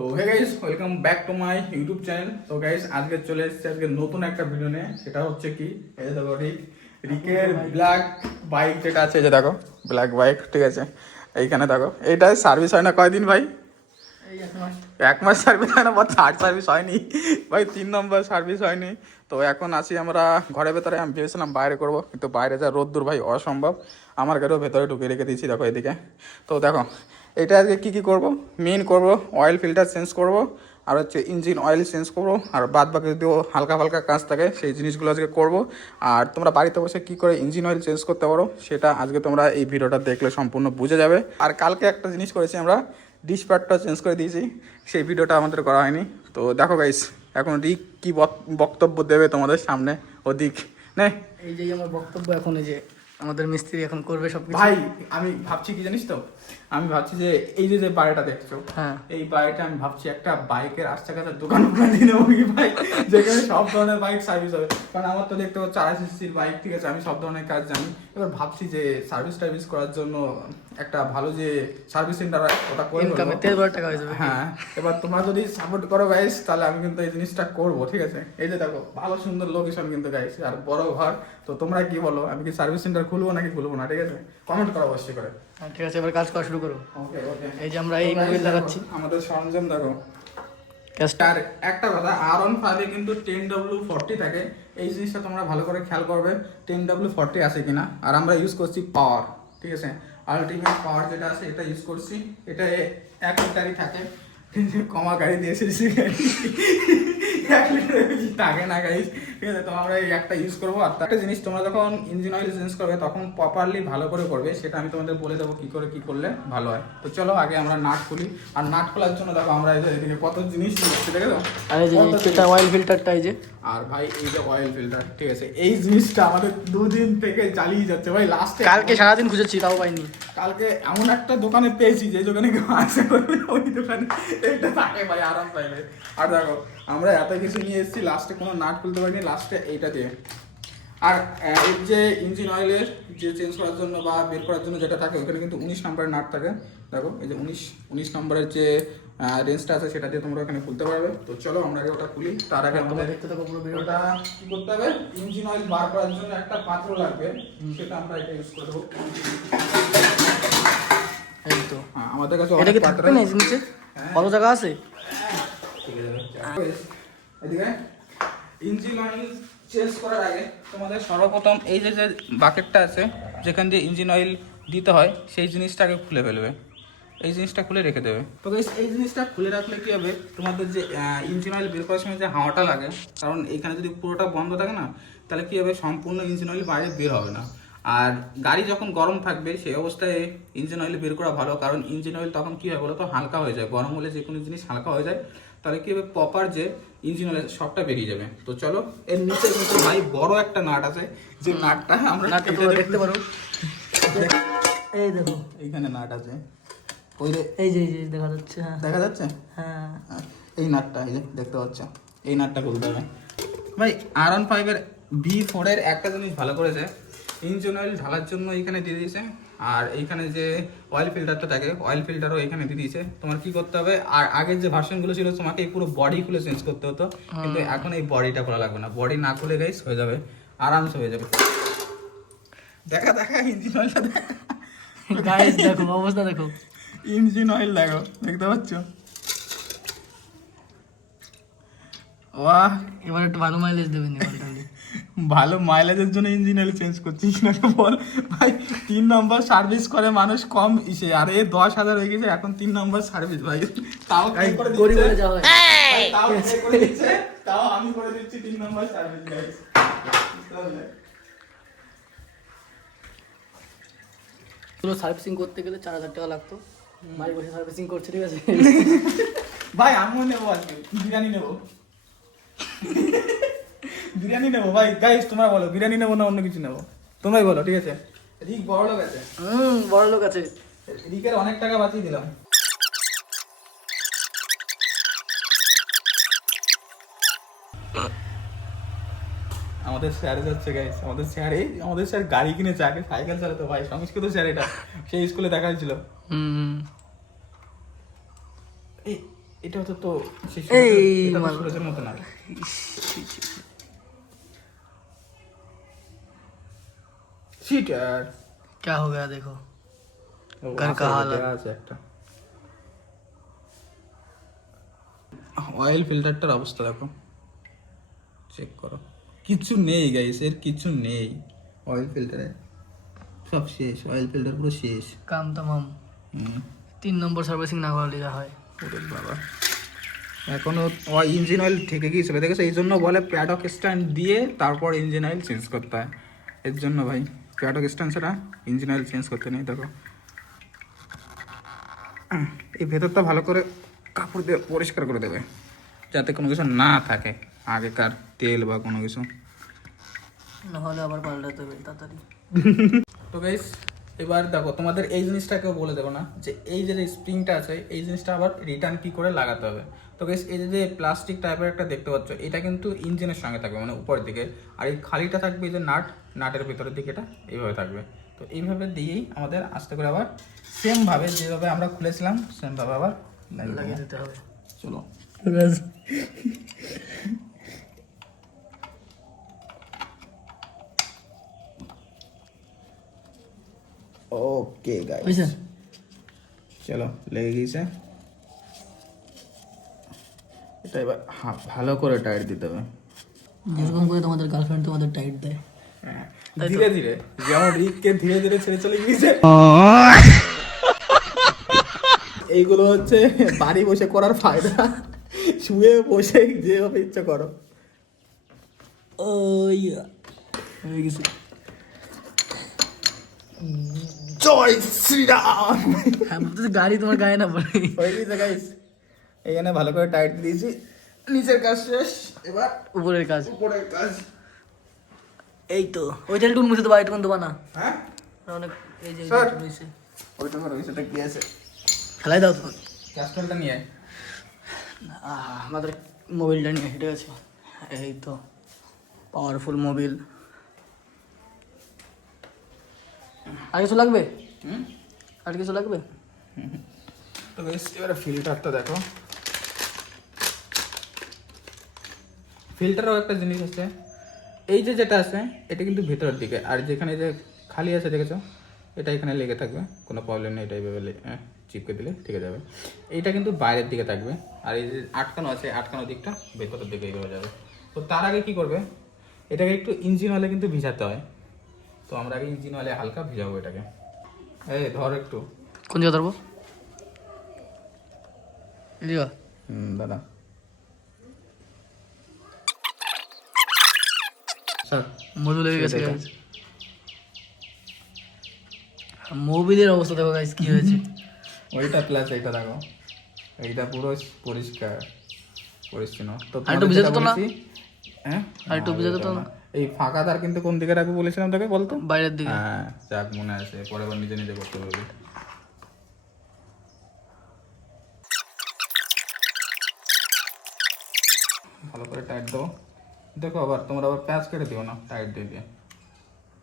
তো hey guys, welcome back to my YouTube channel. তো guys, আজকে চলে এসেছি আজকে নতুন একটা ভিডিও নিয়ে। সেটা হচ্ছে কি, এই যে দেখো রিকের ব্ল্যাক বাইক যেটা আছে, এই যে দেখো ব্ল্যাক বাইক, ঠিক আছে। এইখানে দেখো, এইটা সার্ভিস হয় না কয়দিন ভাই? এক মাস সার্ভিস হয় না, বা থার্ড সার্ভিস হয়নি ভাই, 3 নম্বর সার্ভিস হয়নি। তো এখন আছি আমরা ঘরের ভেতরে। আমি ভেবেছিলাম বাইরে করব, কিন্তু বাইরে যা রোদ্দুর ভাই, অসম্ভব। আমার গাড়িও ভেতরে ঢুকিয়ে রেখে দিয়েছি, দেখো এদিকে। তো দেখো, এটা আজকে কী কী করবো, মেন করবো অয়েল ফিল্টার চেঞ্জ করব, আর হচ্ছে ইঞ্জিন অয়েল চেঞ্জ করবো, আর বাদ বাকি যদিও হালকা হালকা কাজ থাকে সেই জিনিসগুলো আজকে করব। আর তোমরা বাড়িতে বসে কী করে ইঞ্জিন অয়েল চেঞ্জ করতে পারো সেটা আজকে তোমরা এই ভিডিওটা দেখলে সম্পূর্ণ বুঝে যাবে। আর কালকে একটা জিনিস করেছি আমরা, ডিসপ্যাডটা চেঞ্জ করে দিয়েছি, সেই ভিডিওটা আমাদের করা হয়নি। তো দেখো গাইস, এখন রিক কী বক্তব্য দেবে তোমাদের সামনে, ওদিক নে। এই যে আমার বক্তব্য, এখন এই যে আমাদের মিস্ত্রি এখন করবে সব ভাই আমি ভাবছি কি জানিস তো, আমি ভাবছি যে এই যে বাড়িটা দেখছো, হ্যাঁ, এই বাড়িটা আমি ভাবছি একটা বাইকের আস্তে কাছে দোকান দিয়ে নেবো কি ভাই, যেখানে সব ধরনের বাইক সার্ভিস হবে। কারণ আমার তো দেখতে পাচ্ছি 2.5 বাইক, ঠিক আছে, আমি সব ধরনের কাজ জানি। এবার ভাবছি যে সার্ভিস টার্ভিস করার জন্য একটা ভালো যে সার্ভিস সেন্টার, ওটা করে ইনকামে 13 টাকা হয়ে যাবে। হ্যাঁ, এবার তোমরা যদি সাপোর্ট করো গাইস, তাহলে আমি কিন্তু এই জিনিসটা করবো, ঠিক আছে। এই যে দেখো, ভালো সুন্দর লোকেশন কিন্তু গাইস, আর বড় ঘর। তো তোমরা কি বলো, আমি কি সার্ভিস সেন্টার খুলবো নাকি খুলবো না, ঠিক আছে? কমেন্ট করো অবশ্যই করে। ঠিক আছে, এবার কাজ করা শুরু করো। ওকে ওকে। এই যে আমরা এই মোবাইল লাগাচ্ছি, আমাদের সরঞ্জাম দেখো। ক্যাশটা আর একটা কথা, R15 এ কিন্তু 10W40 থাকে। এই জিনিসটা তোমরা ভালো করে খেয়াল করবে, 10W40 আছে কিনা। আর আমরা ইউজ করছি পাওয়ার, ঠিক আছে, আলটিমেট পাওয়ার যেটা আছে এটা ইউজ করছি। এটা 1 লিটারই থাকে, কিন্তু কমা গাড়ি দিয়ে এসেছি, 1 লিটারের বেশি থাকে না গাইস, ঠিক আছে। তো আমরা এই একটা ইউজ করবো। আর একটা জিনিস, তোমরা যখন ইঞ্জিন অয়েল চেঞ্জ করবে তখন প্রপারলি ভালো করে করবে, সেটা আমি তোমাদের বলে দেবো কী করে কী করলে ভালো হয়। তো চলো আগে আমরা নাট খুলি। আর নাট খোলার জন্য দেখো আমরা এদিকে কত জিনিস নিচ্ছি, দেখে দাও। আর এই যে এটা অয়েল ফিল্টারটা, এই যে। আর ভাই এই যে অয়েল ফিল্টার, ঠিক আছে, এই জিনিসটা আমাদের 2 দিন থেকে চালিয়ে যাচ্ছে ভাই। লাস্টে কালকে সারাদিন খুঁজেছি, তাও পাইনি। কালকে এমন একটা দোকানে পেয়েছি, যে দোকানে কেউ আসে করবে, ওই দোকানে এটা থাকে ভাই, আরাম পাইলে। আর দেখো, আমরা এত কিছু নিয়ে এসেছি, লাস্টে কোনো নাট খুলতে পারিনি, লাস্টে এইটা দিয়ে। আর এর যে ইঞ্জিন অয়েলের যে চেঞ্জ করার জন্য বা বের করার জন্য যেটা থাকে, ওখানে কিন্তু 19 নম্বরের নাট থাকে। দেখো এই যে 19 নম্বরের যে রেঞ্জটা আছে, সেটা দিয়ে তোমরা ওখানে খুলতে পারবে। তো চলো আমরা আগে ওটা খুলি। তার আগে তোমরা আমাদের দেখতে থাকো পুরো ভিডিওটা। ওটা কি করতে হবে, ইঞ্জিন অয়েল বার করার জন্য একটা পাত্র লাগবে, সেটা আমরা এটা ইউজ করব। এই তো হ্যাঁ, আমাদের কাছে এটা অনেক কি পাত্র থাকবে না এই জিনিসে? কত জায়গা আছে? ঠিক আছে। এদিকে ইঞ্জিন অয়েল চেঞ্জ করার আগে তোমাদের সর্বপ্রথম এই যে বাকেটটা আছে, যেখান দিয়ে ইঞ্জিন অয়েল দিতে হয়, সেই জিনিসটাকে খুলে ফেলবে। এই জিনিসটা খুলে রেখে দেবে। তো গাইস, এই জিনিসটা খুলে রাখলে কি হবে, তোমাদের যে ইঞ্জিন অয়েল বের করার সময় যে হাওয়াটা লাগে, কারণ এইখানে যদি পুরোটা বন্ধ থাকে না, তাহলে কি হবে, সম্পূর্ণ ইঞ্জিন অয়েল বাইরে বের হবে না। আর গাড়ি যখন গরম থাকবে সেই অবস্থায় ইঞ্জিন অয়েল বের করা ভালো, কারণ ইঞ্জিন অয়েল তখন কি হয় বলো তো, হালকা হয়ে যায়। গরম হলে যে কোনো জিনিস হালকা হয়ে যায়, তাহলে কি হবে, প্রপার যে ইঞ্জিন অয়েল সবটা বেরিয়ে যাবে। তো চলো, এর নিচে কিন্তু ভাই বড় একটা নাট আছে, যে নাটটা আমরা নাটটা তোমরা দেখতে পারো, এই দেখো এইখানে নাট আছে। ওই যে এই যে দেখা যাচ্ছে। হ্যাঁ, দেখা যাচ্ছে। হ্যাঁ, এই নাটটা, এই যে দেখতে পাচ্ছ, এই নাটটা খুলতে হবে ভাই। R15 এর V4 এর একটা জিনিস ভালো করেছে, ইঞ্জিন অয়েল ঢালার জন্য এইখানে দিয়ে দিয়েছে। আর এইখানে যে অয়েল ফিল্টারটা থাকে, অয়েল ফিল্টারও এখানে দিয়ে দিয়েছে। তোমার কি করতে হবে, আর আগের যে ভার্সনগুলো ছিল তোমাকে এই পুরো বডি খুলে চেঞ্জ করতে হতো, কিন্তু এখন এই বডিটা খোলা লাগবে না। বডি না খুলে গাইস হয়ে যাবে, আরামসে হয়ে যাবে। দেখা দেখা ইঞ্জিন অয়েলটা দেখা, গাইস দেখো অবস্থা দেখো, ইঞ্জিন অয়েল দেখো, দেখতে পাচ্ছ? বাহ, এবার একটু ভালো মাইলেজ দেবেন এবার তাহলে। ভালো মাইলেজের জন্য ইঞ্জিন অয়েল চেঞ্জ করছিস না বল ভাই? 3 নম্বর সার্ভিস করে মানুষ কম ইসে, আরে 10,000 হয়ে গেছে এখন 3 নম্বর সার্ভিস ভাই। তাও কে করে গরিব দিচ্ছে? হলে যা হয়। ভাই, তাও কে করে দিচ্ছে? তাও আমি করে দিচ্ছি 3 নম্বর সার্ভিস গাইস। পুরো সার্ভিসিং করতে গেলে 4,000 টাকা লাগতো। ভাই বসে সার্ভিসিং করছে, ঠিক আছে। ভাই আমিও নেবো, আজকে বিরিয়ানি নেবো। বিরিয়ানি নেবো ভাই। গাইস তোমরা বলো, বিরিয়ানি নেবো না অন্য কিছু নেবো? তোমরাই বলো, ঠিক আছে। রিক বড় লোক আছে, বড় লোক আছে। রিকের অনেক টাকা বাঁচিয়ে দিলাম। আমাদের স্যারে যাচ্ছে গাইস, আমাদের স্যার গাড়ি কিনেছে, আগে সাইকেল চালাতো ভাই, সংস্কৃত স্যার এটা, সেই স্কুলে দেখা হয়েছিল। হুম, এই এটা হতো তো সেই এই এটা তো মাল। সুরজের মতো না সিটার क्या हो गया देखो घर का हालत। আছে একটা অয়েল ফিল্টারটার অবস্থা দেখো, চেক করো, কিছু নেই গাইস, এর কিছু নেই অয়েল ফিল্টারে, সব শেষ, অয়েল ফিল্টার পুরো শেষ। काम तमाम। হুম, 3 নম্বর সার্ভিসিং না করা লিখা হয়। ওরে বাবা, এখনো ইঞ্জিন অয়েল থেকে গিয়েছিল, দেখেছো? এই জন্য বলে প্যাডক স্ট্যান্ড দিয়ে তারপর ইঞ্জিন অয়েল চেঞ্জ করতে হয়, এর জন্য ভাই প্যাডক স্ট্যান্ড ছাড়া ইঞ্জিন অয়েল চেঞ্জ করতে নেই। দেখো এই ভেতরটা ভালো করে কাপড় দিয়ে পরিষ্কার করে দেবে যাতে কোনো কিছু না থাকে আগেকার তেল বা কোনো কিছু। না হলে আবার পাল্টাতে হবে তাড়াতাড়ি। তো গাইস এবার দেখো, তোমাদের এই জিনিসটাকেও বলে দেবো না যে এই যে স্প্রিংটা আছে এই জিনিসটা আবার রিটার্ন কি করে লাগাতে হবে। তো গাইস এই যে প্লাস্টিক টাইপের একটা দেখতে পাচ্ছ, এটা কিন্তু ইঞ্জিনের সঙ্গে থাকবে মানে উপরের দিকে, আর এই খালিটা থাকবে এই যে নাটের ভিতরের দিকে, এটা এইভাবে থাকবে। তো এইভাবে দিয়েই আমাদের আস্তে করে আবার সেমভাবে যেভাবে আমরা খুলেছিলাম সেমভাবে আবার লাগিয়ে লাগিয়ে দেবো। দিতে হবে। চলো ওকে গাইস, বুঝছেন? চলো লেগে গেছে, এটা এবার ভালো করে টাইট দিতে হবে। যেরকম করে তোমাদের গার্লফ্রেন্ড তোমাদের টাইট দেয়। হ্যাঁ, ধীরে ধীরে, যেমন রিককে ধীরে ধীরে ছেড়ে চলে গিয়েছে, এইগুলো হচ্ছে বাড়ি বসে করার ফায়দা, শুয়ে বসে যেভাবে ইচ্ছা করো। ওই হয়ে গেছে। জয় শ্রীরাম। হ্যাঁ বলতেছি গাড়ি তোমার গায়ে না পড়ে। হয়ে গেছে গাইস, এখানে ভালো করে টাইট দিয়েছি, নিচের কাজ শেষ, এবার উপরের কাজ। উপরের কাজ। এই তো ওই তেলটুকুন মুছে দেবা, এটুকুন দেবা না। হ্যাঁ অনেক এই যে স্যার। রয়েছে। ওইটা করো, ওইটা কি আছে, খেলাই দাও তো। ক্যাস্টলটা নিয়ে আয়। আমাদের মোবিলটা নিয়ে হেঁটে গেছে। এই তো পাওয়ারফুল মোবিল। আর কিছু লাগবে? হুম, আর কিছু লাগবে? তো গাইস এবারে ফিল্টারটা দেখো, ফিল্টারও একটা জিনিস আছে, এই যে যেটা আছে এটা কিন্তু ভেতরের দিকে, আর যেখানে যে খালি আছে দেখেছো এটা এখানে লেগে থাকবে, কোনো প্রবলেম নেই, এটা এইভাবে চিপকে দিলে ঠিক যাবে। এইটা কিন্তু বাইরের দিকে থাকবে, আর এই যে আটকানো আছে আটকানো দিকটা ভেতরের দিকে এইভাবে যাবে। তো তার আগে কি করবে, এটাকে একটু ইঞ্জিন অয়েলে কিন্তু ভিজাতে হয়, তো আমরা আগে ইঞ্জিন অয়েলে হালকা ভিজাবো এটাকে। এই ধর একটু, কোন জায়গা ধরবো? এদিকে? দাদা স্যার মধু লেগে গেছে সেটাই। guys। মোবিলের অবস্থা দেখো গাইস কি হয়েছে। ওইটা প্লাস এইটা দেখো, এইটা পুরো পরিষ্কার পরিচ্ছন্ন। তো আর একটু তোমাদের ভিজাতে যেটা তো না? বলেছি, হ্যাঁ আর একটু ভিজাতে তো না? এই ফাঁকা তার কিন্তু কোন দিকে রাখবো বলেছিলাম তোকে, বলতো? বাইরের দিকে। হ্যাঁ যাক, মনে আছে, পরে আবার নিজে নিজে করতে পারবি। ভালো করে টাইট দাও, দেখো আবার তোমরা আবার প্যাচ কেটে দিও না, টাইট দিয়ে দিয়ে,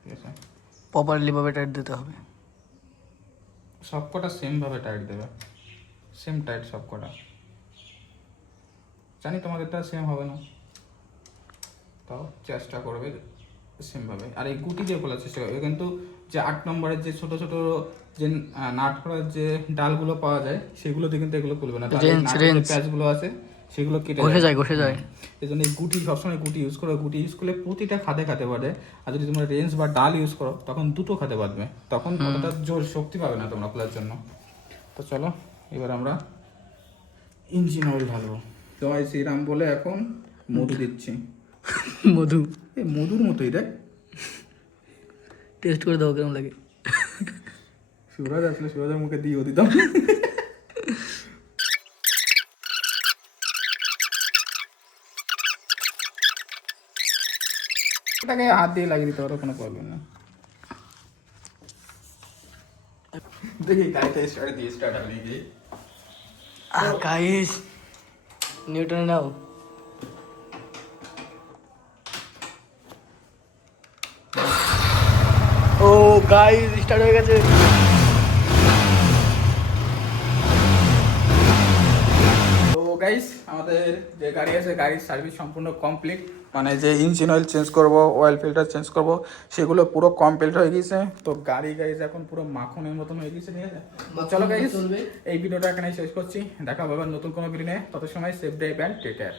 ঠিক আছে? প্রপারলি ভাবে টাইট দিতে হবে। সবকটা সেম ভাবে টাইট দেবে, সেম টাইট সবকটা। জানি তোমাদেরটা সেম হবে না, তাও চেষ্টা করবে সেম ভাবে। আর এই গুটি দিয়ে খোলার চেষ্টা করবে, কিন্তু যে 8 নম্বরের যে ছোট ছোট যে নাট করার যে ডালগুলো পাওয়া যায় সেগুলো দিয়ে কিন্তু এগুলো খুলবে না, তাহলে Range, নাটের যে range। প্যাচগুলো আছে সেগুলো কেটে ঘষে যায়। এই জন্য এই গুটি সবসময় গুটি ইউজ করো, গুটি ইউজ করলে প্রতিটা খাতে খাতে বাঁধে। আর যদি তোমরা রেঞ্জ বা ডাল ইউজ করো তখন দুটো খাতে বাঁধবে, তখন অতটা জোর শক্তি পাবে না তোমরা খোলার জন্য। তো চলো এবার আমরা ইঞ্জিন অয়েল ঢালবো। জয় শ্রীরাম বলে এখন মধু দিচ্ছি, মধু এই মধুর মতোই দেখ, টেস্ট করে দাও কেমন লাগে। শিবরাজ আসলে শিবরাজের মুখে দিয়েও দিতাম। এটাকে হাত দিয়ে লাগিয়ে দিতে পারো, কোনো প্রবলেম না। দেখি গাড়িটা স্টার্ট দিয়ে স্টার্ট হয়ে গিয়ে গাইস নিউটনে নাও। ও গাইস স্টার্ট হয়ে গেছে। তো গাইস আমাদের যে গাড়ি আছে গাড়ির সার্ভিস সম্পূর্ণ কমপ্লিট, মানে যে ইঞ্জিন অয়েল চেঞ্জ করব, অয়েল ফিল্টার চেঞ্জ করব, সেগুলো পুরো কমপ্লিট হয়ে গেছে। তো গাড়ি গাইজ এখন পুরো মাখনের মতন হয়ে গেছে, ঠিক আছে? তো চলো গাইস চলবে। এই ভিডিওটা এখানে শেষ করছি, দেখা হবে আবার নতুন কোনো ভিডিও নিয়ে। তত সময় safe drive and take care.